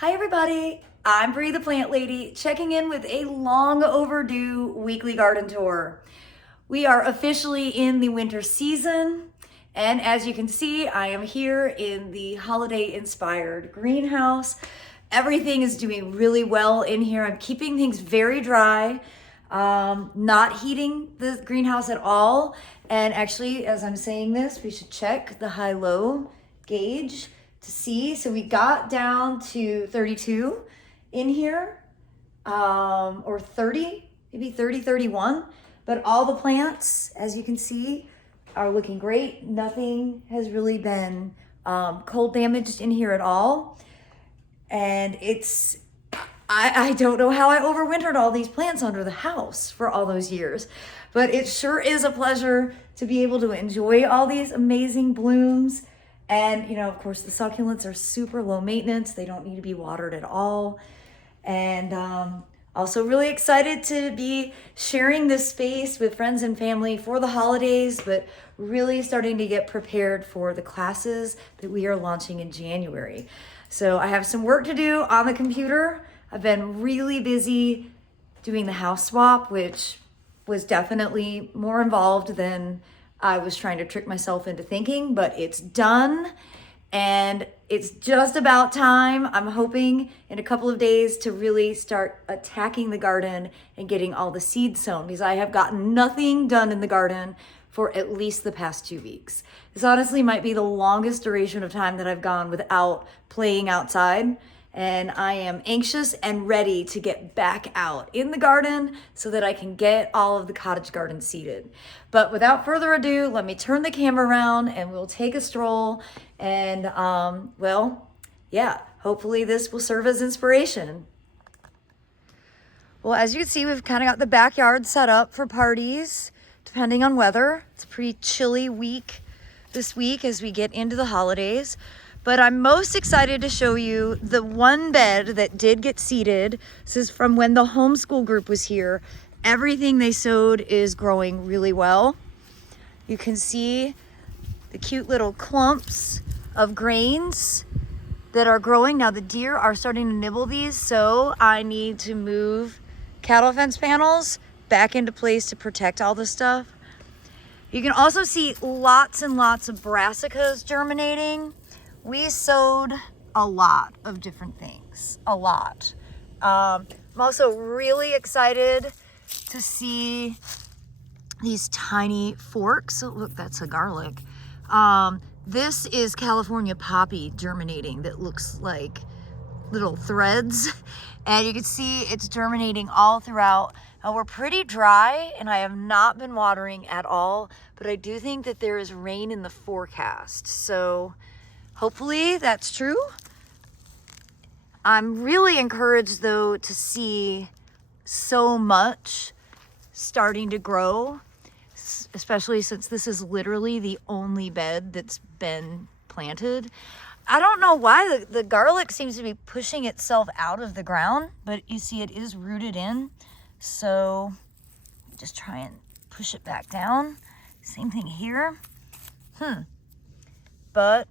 Hi everybody, I'm Bree the Plant Lady, checking in with a long overdue weekly garden tour. We are officially in the winter season, and as you can see, I am here in the holiday inspired greenhouse. Everything is doing really well in here. I'm keeping things very dry, not heating the greenhouse at all. And actually, as I'm saying this, we should check the high-low gauge to see. So we got down to 32 in here, or 30, maybe 30, 31. But all the plants, as you can see, are looking great. Nothing has really been cold damaged in here at all. And I don't know how I overwintered all these plants under the house for all those years, but it sure is a pleasure to be able to enjoy all these amazing blooms. And, of course, the succulents are super low maintenance. They don't need to be watered at all. And also really excited to be sharing this space with friends and family for the holidays, but really starting to get prepared for the classes that we are launching in January. So I have some work to do on the computer. I've been really busy doing the house swap, which was definitely more involved than I was trying to trick myself into thinking, but it's done and it's just about time. I'm hoping in a couple of days to really start attacking the garden and getting all the seeds sown, because I have gotten nothing done in the garden for at least the past 2 weeks. This honestly might be the longest duration of time that I've gone without playing outside. And I am anxious and ready to get back out in the garden so that I can get all of the cottage garden seeded. But without further ado, let me turn the camera around and we'll take a stroll. And hopefully this will serve as inspiration. Well, as you can see, we've kind of got the backyard set up for parties, depending on weather. It's a pretty chilly week this week as we get into the holidays. But I'm most excited to show you the one bed that did get seeded. This is from when the homeschool group was here. Everything they sowed is growing really well. You can see the cute little clumps of grains that are growing. Now the deer are starting to nibble these, so I need to move cattle fence panels back into place to protect all this stuff. You can also see lots and lots of brassicas germinating. We sowed a lot of different things, a lot. I'm also really excited to see these tiny forks. Oh, look, that's a garlic. This is California poppy germinating that looks like little threads. And you can see it's germinating all throughout. Now we're pretty dry and I have not been watering at all, but I do think that there is rain in the forecast. So hopefully that's true. I'm really encouraged though to see so much starting to grow, especially since this is literally the only bed that's been planted. I don't know why the garlic seems to be pushing itself out of the ground, but you see it is rooted in. So just try and push it back down. Same thing here. But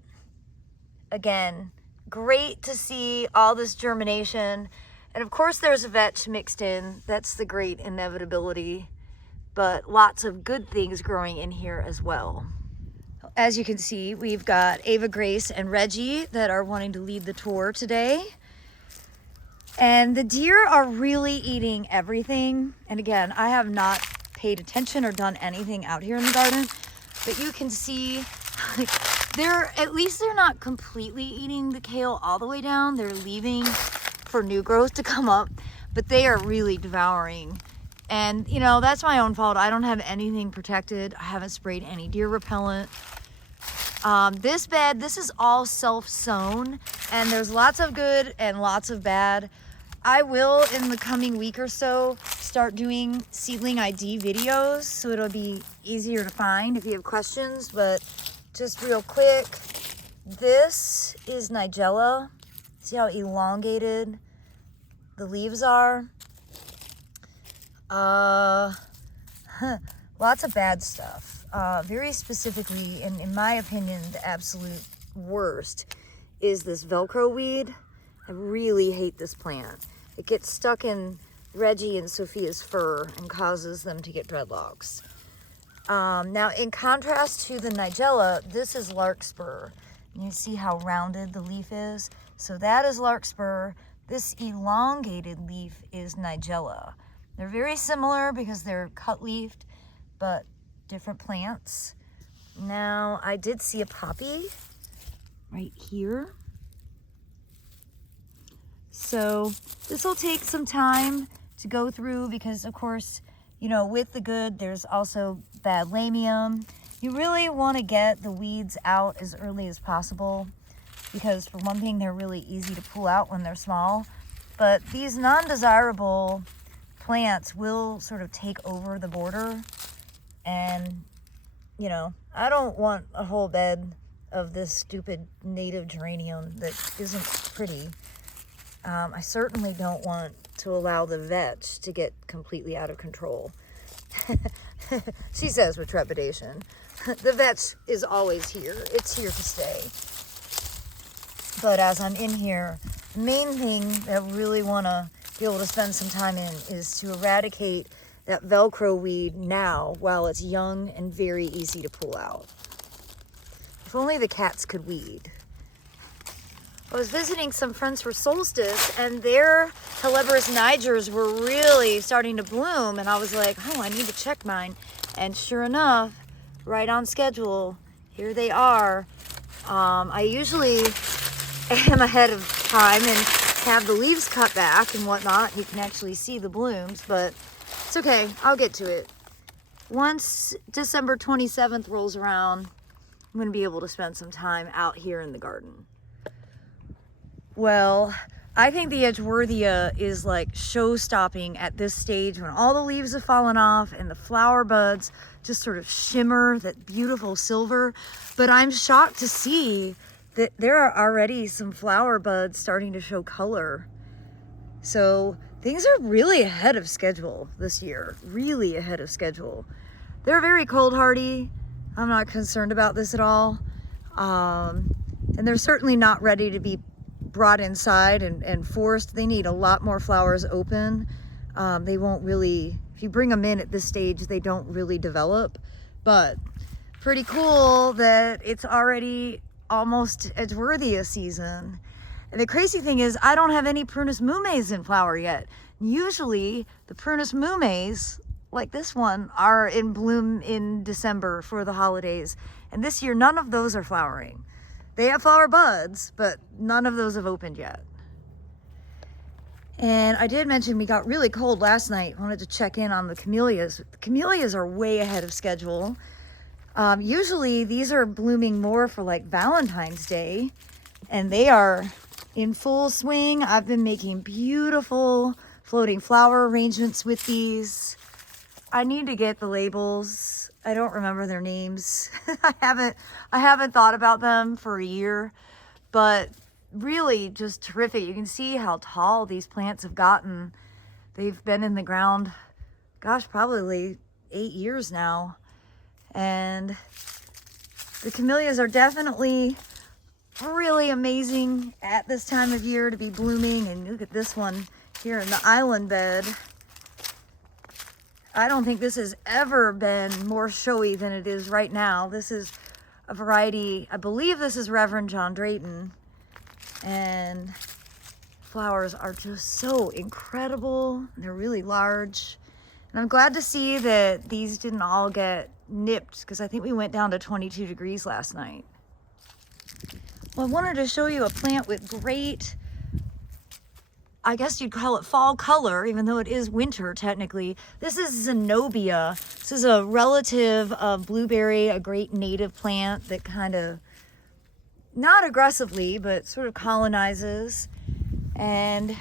again, great to see all this germination. And of course there's a vetch mixed in. That's the great inevitability, but lots of good things growing in here as well. As you can see, we've got Ava Grace and Reggie that are wanting to lead the tour today. And the deer are really eating everything. And again, I have not paid attention or done anything out here in the garden, but you can see at least they're not completely eating the kale all the way down. They're leaving for new growth to come up, but they are really devouring. And that's my own fault. I don't have anything protected. I haven't sprayed any deer repellent. This bed, this is all self-sown, and there's lots of good and lots of bad. I will, in the coming week or so, start doing seedling ID videos, so it'll be easier to find if you have questions. But just real quick, this is Nigella. See how elongated the leaves are? Lots of bad stuff. Very specifically, and in my opinion, the absolute worst is this Velcro weed. I really hate this plant. It gets stuck in Reggie and Sophia's fur and causes them to get dreadlocks. Now, in contrast to the Nigella, this is larkspur. You see how rounded the leaf is? So that is larkspur. This elongated leaf is Nigella. They're very similar because they're cut-leafed, but different plants. Now, I did see a poppy right here. So this will take some time to go through because, of course, you know, with the good, there's also bad lamium. You really want to get the weeds out as early as possible because, for one thing, they're really easy to pull out when they're small. But these non-desirable plants will sort of take over the border. And, you know, I don't want a whole bed of this stupid native geranium that isn't pretty. I certainly don't want to allow the vetch to get completely out of control. She says with trepidation. The vetch is always here. It's here to stay. But as I'm in here, the main thing that I really want to be able to spend some time in is to eradicate that Velcro weed now while it's young and very easy to pull out. If only the cats could weed. I was visiting some friends for solstice and their Helleborus nigers were really starting to bloom, and I was like, oh, I need to check mine. And sure enough, right on schedule, here they are. I usually am ahead of time and have the leaves cut back and whatnot. You can actually see the blooms, but it's okay, I'll get to it. Once December 27th rolls around, I'm gonna be able to spend some time out here in the garden. Well, I think the Edgeworthia is like show-stopping at this stage when all the leaves have fallen off and the flower buds just sort of shimmer that beautiful silver. But I'm shocked to see that there are already some flower buds starting to show color. So things are really ahead of schedule this year, really ahead of schedule. They're very cold hardy. I'm not concerned about this at all. And they're certainly not ready to be brought inside and forced. They need a lot more flowers open. They won't really, if you bring them in at this stage, they don't really develop. But pretty cool that it's already almost Edgeworthia season. And the crazy thing is I don't have any Prunus mumes in flower yet. Usually the Prunus mumes, like this one, are in bloom in December for the holidays. And this year, none of those are flowering. They have flower buds, but none of those have opened yet. And I did mention we got really cold last night. I wanted to check in on the camellias. The camellias are way ahead of schedule. Usually these are blooming more for like Valentine's Day, and they are in full swing. I've been making beautiful floating flower arrangements with these. I need to get the labels. I don't remember their names. I haven't thought about them for a year, but really just terrific. You can see how tall these plants have gotten. They've been in the ground, gosh, probably 8 years now. And the camellias are definitely really amazing at this time of year to be blooming. And look at this one here in the island bed. I don't think this has ever been more showy than it is right now. This is a variety, I believe this is Reverend John Drayton. And flowers are just so incredible. They're really large. And I'm glad to see that these didn't all get nipped because I think we went down to 22 degrees last night. Well, I wanted to show you a plant with great, I guess you'd call it fall color, even though it is winter technically. This is Zenobia. This is a relative of blueberry, a great native plant that kind of, not aggressively, but sort of colonizes. And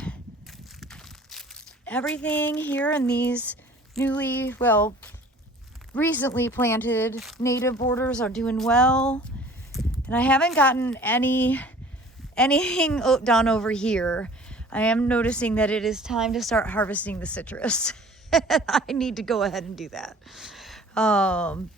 everything here in these newly, well, recently planted native borders are doing well. And I haven't gotten anything done over here. I am noticing that it is time to start harvesting the citrus. I need to go ahead and do that. I'm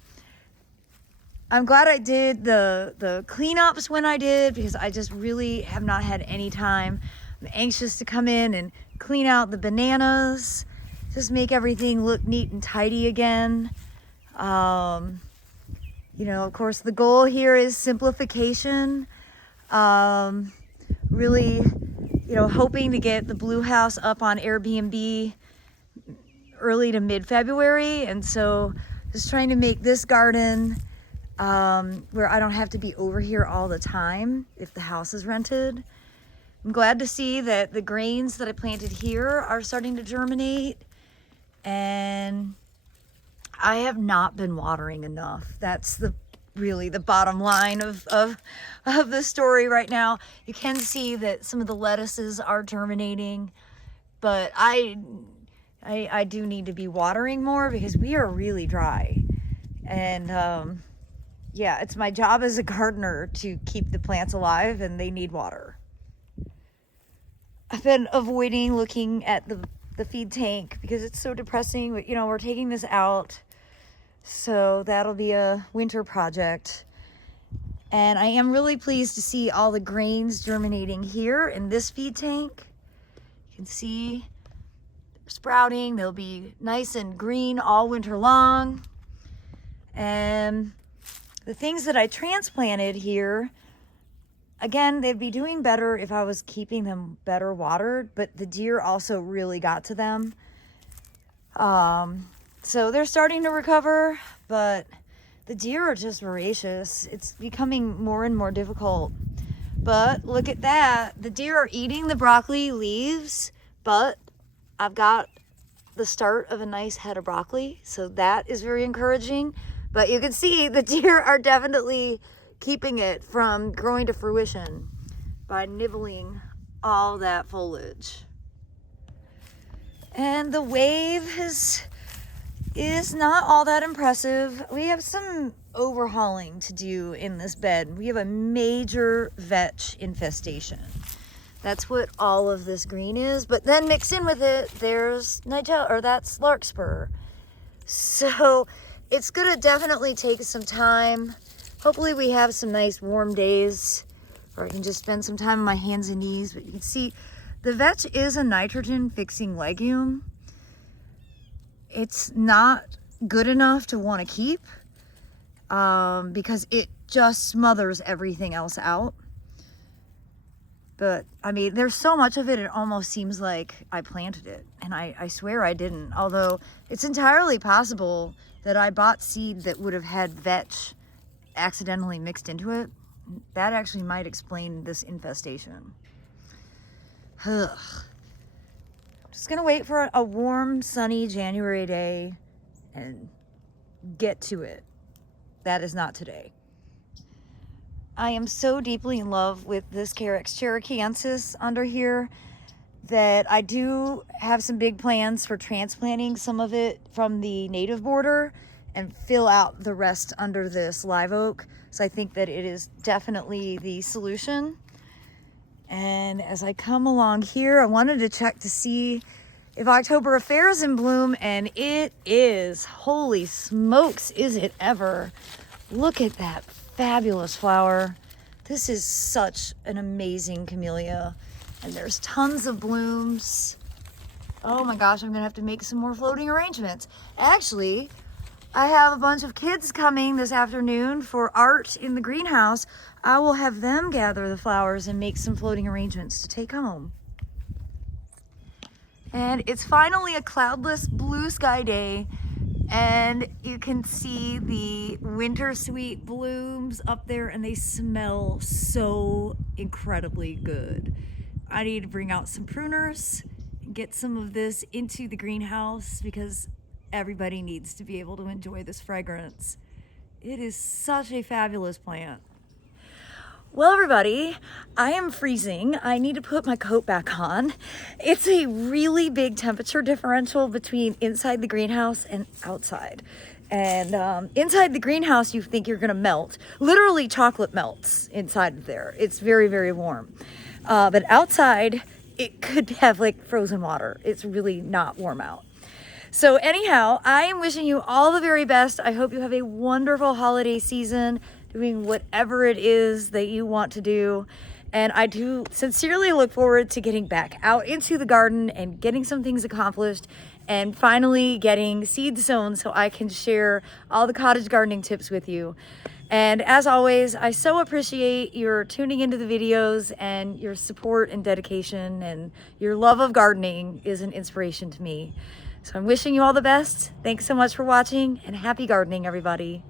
glad I did the cleanups when I did because I just really have not had any time. I'm anxious to come in and clean out the bananas, just make everything look neat and tidy again. You know, of course, the goal here is simplification. Really, you know, hoping to get the blue house up on Airbnb early to mid-February. And so just trying to make this garden where I don't have to be over here all the time if the house is rented. I'm glad to see that the grains that I planted here are starting to germinate, and I have not been watering enough. That's really the bottom line of the story right now. You can see that some of the lettuces are germinating, but I do need to be watering more because we are really dry. And yeah, it's my job as a gardener to keep the plants alive, and they need water. I've been avoiding looking at the feed tank because it's so depressing, but you know, we're taking this out. So that'll be a winter project. And I am really pleased to see all the grains germinating here in this feed tank. You can see they're sprouting. They'll be nice and green all winter long. And the things that I transplanted here, again, they'd be doing better if I was keeping them better watered, but the deer also really got to them. So they're starting to recover, but the deer are just voracious. It's becoming more and more difficult. But look at that. The deer are eating the broccoli leaves, but I've got the start of a nice head of broccoli. So that is very encouraging. But you can see the deer are definitely keeping it from growing to fruition by nibbling all that foliage. And the wave is not all that impressive. We have some overhauling to do in this bed. We have a major vetch infestation. That's what all of this green is. But then mixed in with it, there's that's larkspur. So it's gonna definitely take some time. Hopefully we have some nice warm days where I can just spend some time on my hands and knees. But you can see the vetch is a nitrogen fixing legume. It's not good enough to want to keep because it just smothers everything else out. But I mean, there's so much of it, it almost seems like I planted it, and I swear I didn't. Although it's entirely possible that I bought seed that would have had vetch accidentally mixed into it. That actually might explain this infestation. Ugh. Just gonna wait for a warm, sunny January day and get to it. That is not today. I am so deeply in love with this Carex cherokeensis under here that I do have some big plans for transplanting some of it from the native border and fill out the rest under this live oak. So I think that it is definitely the solution. And as I come along here, I wanted to check to see if October Affair is in bloom, and it is. Holy smokes, is it ever. Look at that fabulous flower. This is such an amazing camellia, and there's tons of blooms. Oh my gosh, I'm gonna have to make some more floating arrangements. Actually, I have a bunch of kids coming this afternoon for art in the greenhouse. I will have them gather the flowers and make some floating arrangements to take home. And it's finally a cloudless blue sky day, and you can see the winter sweet blooms up there, and they smell so incredibly good. I need to bring out some pruners and get some of this into the greenhouse because everybody needs to be able to enjoy this fragrance. It is such a fabulous plant. Well, everybody, I am freezing. I need to put my coat back on. It's a really big temperature differential between inside the greenhouse and outside. And inside the greenhouse, you think you're gonna melt. Literally, chocolate melts inside of there. It's very, very warm. But outside, it could have like frozen water. It's really not warm out. So anyhow, I am wishing you all the very best. I hope you have a wonderful holiday season, doing whatever it is that you want to do. And I do sincerely look forward to getting back out into the garden and getting some things accomplished and finally getting seeds sown so I can share all the cottage gardening tips with you. And as always, I so appreciate your tuning into the videos, and your support and dedication, and your love of gardening is an inspiration to me. So I'm wishing you all the best. Thanks so much for watching, and happy gardening, everybody.